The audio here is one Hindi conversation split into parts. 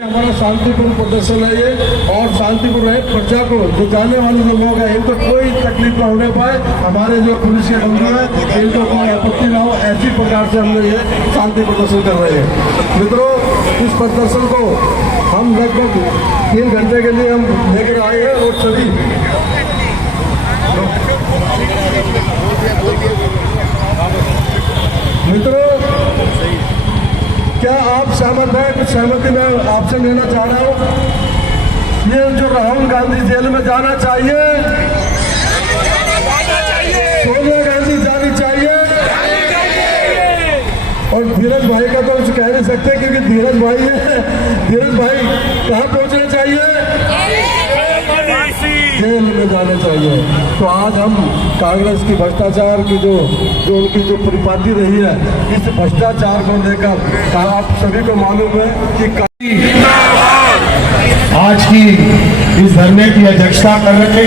हमारा शांतिपूर्ण प्रदर्शन है ये, और शांतिपूर्ण है। प्रजा को जो जाने वाले जो लोग हैं इनको कोई तकलीफ न होने पाए, हमारे जो पुलिस के बंधु हैं इनको कोई आपत्ति न हो, ऐसी प्रकार से हम लोग ये शांति प्रदर्शन कर रहे हैं। मित्रों, इस प्रदर्शन को हम लगभग 3 घंटे के लिए हम लेकर आए हैं और सभी मित्रों, क्या आप सहमत हैं? कुछ सहमति मैं आपसे लेना चाह रहा हूं। ये जो राहुल गांधी जेल में जाना चाहिए, सोनिया गांधी जानी चाहिए, और धीरज भाई का तो कुछ कह नहीं सकते क्योंकि धीरज भाई है। धीरज भाई कहाँ पहुंचना चाहिए? जेल में जाना चाहिए। तो आज हम कांग्रेस की भ्रष्टाचार की जो उनकी जो परिपाटी रही है, इस भ्रष्टाचार को लेकर आप सभी को मालूम है कि आज की इस धरने की अध्यक्षता कर रहे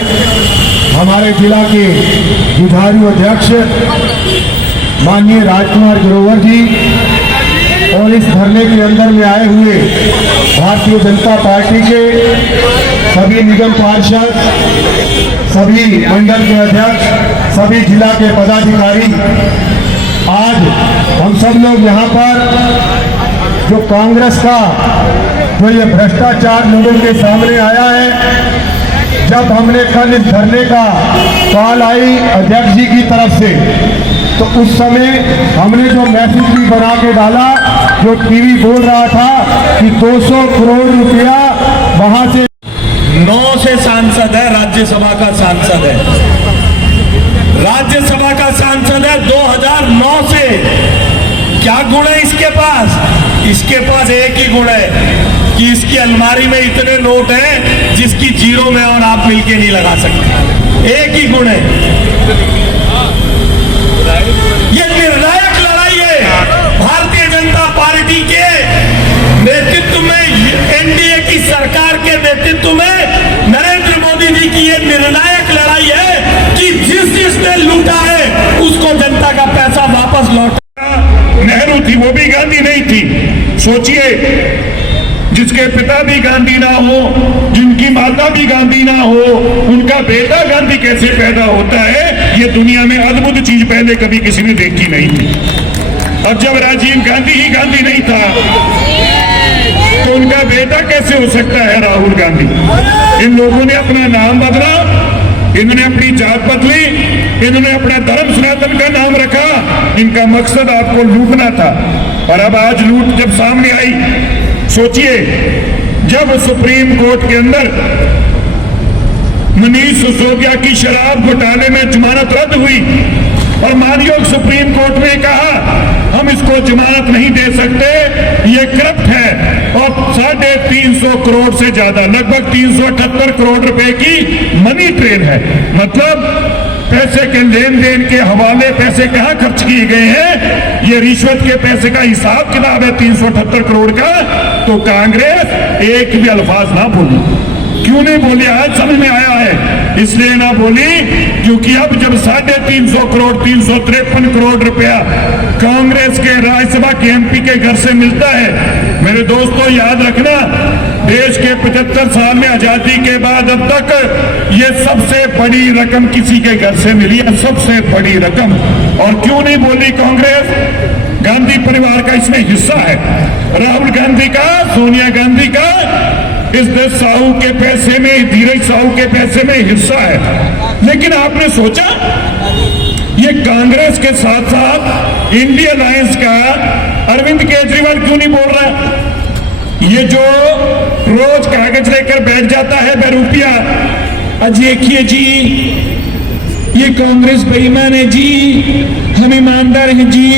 हमारे जिला के जुझारू अध्यक्ष माननीय राजकुमार ग्रोवर जी, और इस धरने के अंदर में आए हुए भारतीय जनता पार्टी के सभी निगम पार्षद, सभी मंडल के अध्यक्ष, सभी जिला के पदाधिकारी, आज हम सब लोग यहाँ पर जो कांग्रेस का जो ये भ्रष्टाचार लोगों के सामने आया है, जब हमने कल इस धरने का कॉल आई अध्यक्ष जी की तरफ से, तो उस समय हमने जो मैसेज भी बना के डाला, जो टीवी बोल रहा था कि 200 करोड़ रुपया वहां से 9 से सांसद है, राज्यसभा का सांसद है, राज्यसभा का सांसद है 2009 से। क्या गुण है इसके पास? इसके पास एक ही गुण है कि इसकी अलमारी में इतने नोट हैं जिसकी जीरो में और आप मिलके नहीं लगा सकते। एक ही गुण है। ये निर्णायक लड़ाई है भारतीय जनता पार्टी के नेतृत्व में, एनडीए की सरकार के नेतृत्व में नरेंद्र मोदी जी की ये निर्णायक लड़ाई है कि जिसने लूटा है उसको जनता का पैसा वापस लौटा। नेहरू थी, वो भी गांधी नहीं थी। सोचिए, जिसके पिता भी गांधी ना हो, जिनकी माता भी गांधी ना हो, उनका बेटा गांधी कैसे पैदा होता है? ये दुनिया में अद्भुत चीज पहले कभी किसी ने देखी नहीं थी। और जब राजीव गांधी ही गांधी नहीं था, तो उनका बेटा कैसे हो सकता है राहुल गांधी? इन लोगों ने अपना नाम बदला, इन्होंने अपनी जात बदली, इन्होंने अपना धर्म सनातन का नाम रखा। इनका मकसद आपको लूटना था। और अब आज लूट जब सामने आई, सोचिए, जब सुप्रीम कोर्ट के अंदर मनीष सिसोदिया की शराब घोटाले में जमानत रद्द हुई और माननीय सुप्रीम कोर्ट ने कहा हम इसको जमानत नहीं दे सकते, ये करप्ट है, और 350 करोड़ से ज्यादा, लगभग 378 करोड़ रुपए की मनी ट्रेल है। मतलब पैसे के लेन देन के हवाले पैसे कहां खर्च किए गए हैं, ये रिश्वत के पैसे का हिसाब किताब है 378 करोड़ का। तो कांग्रेस एक भी अल्फाज ना बोली। क्यों नहीं बोली? आज समझ में आया है। इसलिए ना बोली क्योंकि अब जब 350 करोड़ 353 करोड़ रुपया कांग्रेस के राज्यसभा के एमपी के घर से मिलता है, मेरे दोस्तों याद रखना, देश के 75 साल में आजादी के बाद अब तक ये सबसे बड़ी रकम किसी के घर से मिली है, सबसे बड़ी रकम। और क्यों नहीं बोली कांग्रेस? गांधी परिवार का इसमें हिस्सा है, राहुल गांधी का, सोनिया गांधी का इस देश साहू के पैसे में, धीरज साहू के पैसे में हिस्सा है। लेकिन आपने सोचा ये कांग्रेस के साथ साथ इंडिया अलायंस का अरविंद केजरीवाल क्यों नहीं बोल रहा? ये जो रोज कागज लेकर बैठ जाता है बेरुपिया, आज देखिए जी ये कांग्रेस बेईमान है जी, हम ईमानदार हैं जी,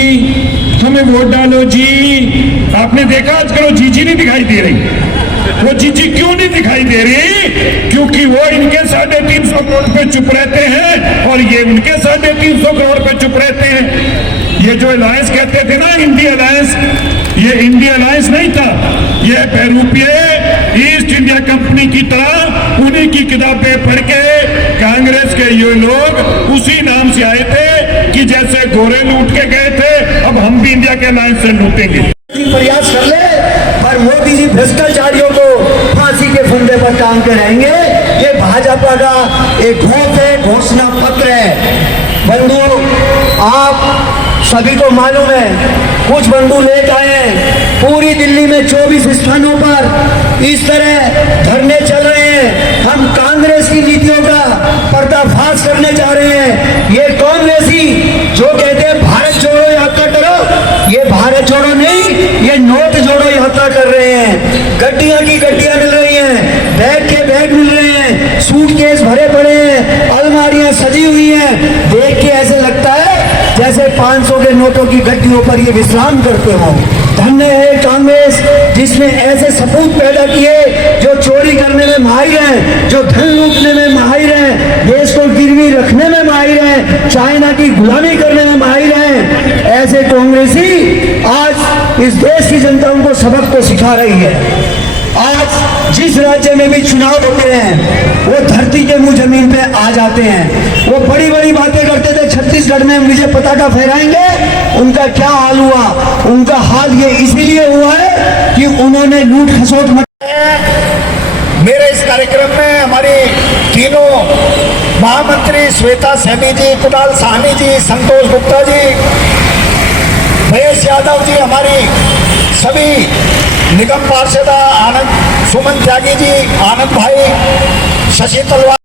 हमें वोट डालो जी। आपने देखा आजकल वो जीजी नहीं दिखाई दे रही। वो जीजी क्यों नहीं दिखाई दे रही? क्योंकि वो इनके 350 करोड़ पे चुप रहते हैं और ये उनके 350 करोड़ पे चुप रहते हैं। ये जो अलायंस कहते थे ना, इंडिया अलायंस, ये इंडिया अलायंस नहीं था, ये बेरुपिये ईस्ट इंडिया कंपनी की तरह उन्हीं की किताबें पढ़ के कांग्रेस के ये लोग उसी नाम से आए थे कि जैसे गोरे लूट के गए थे, अब हम भी इंडिया के अलायंस से लूटेंगे। प्रयास कर ले, पर मोदी जी भ्रष्टाचारियों को फांसी के फंदे पर टांगते रहेंगे। ये भाजपा का एक घोषणा पत्र है। बंधु, आप सभी को मालूम है, कुछ बंधु लेट आए हैं, पूरी दिल्ली में 24 स्थानों पर इस तरह धरने चल रहे हैं। हम कांग्रेस की नीतियों का पर्दाफाश करने जा रहे हैं। ये कांग्रेसी जो कहते हैं भारत जोड़ो यात्रा करो, ये भारत जोड़ो नहीं, ये नोट जोड़ो यात्रा कर रहे हैं। गड्डियां की गड्डियां मिल रही हैं, बैग के बैग मिल रहे हैं, सूटकेस भरे पड़े हैं, अलमारियां सजी हुई हैं। देख के ऐसे लगता है जैसे 500 के नोटों की गड्डियों पर ये विश्राम करते हो। धन्य है कांग्रेस जिसने ऐसे सपूत पैदा किए जो चोरी करने में माहिर हैं, जो धन लूटने में माहिर हैं, देश को गिरवी रखने में माहिर हैं, चाइना की गुलामी करने में माहिर हैं। ऐसे कांग्रेसी आज इस देश की जनताओं को सबक तो सिखा रही है। आज जिस राज्य में भी चुनाव होते हैं वो धरती के मुंह जमीन पे आ जाते हैं। वो बड़ी बड़ी बातें करते थे, छत्तीसगढ़ में मुझे पताका फहराएंगे, उनका क्या हाल हुआ? उनका हाल ये इसीलिए हुआ है कि उन्होंने लूट खसोट मेरे इस कार्यक्रम में हमारी तीनों महामंत्री श्वेता सैनी जी, कुणाल साहनी जी, संतोष गुप्ता जी, महेश यादव जी, हमारी सभी निगम पार्षद आनंद, सुमन त्यागी जी, आनंद भाई, शशि तलवार।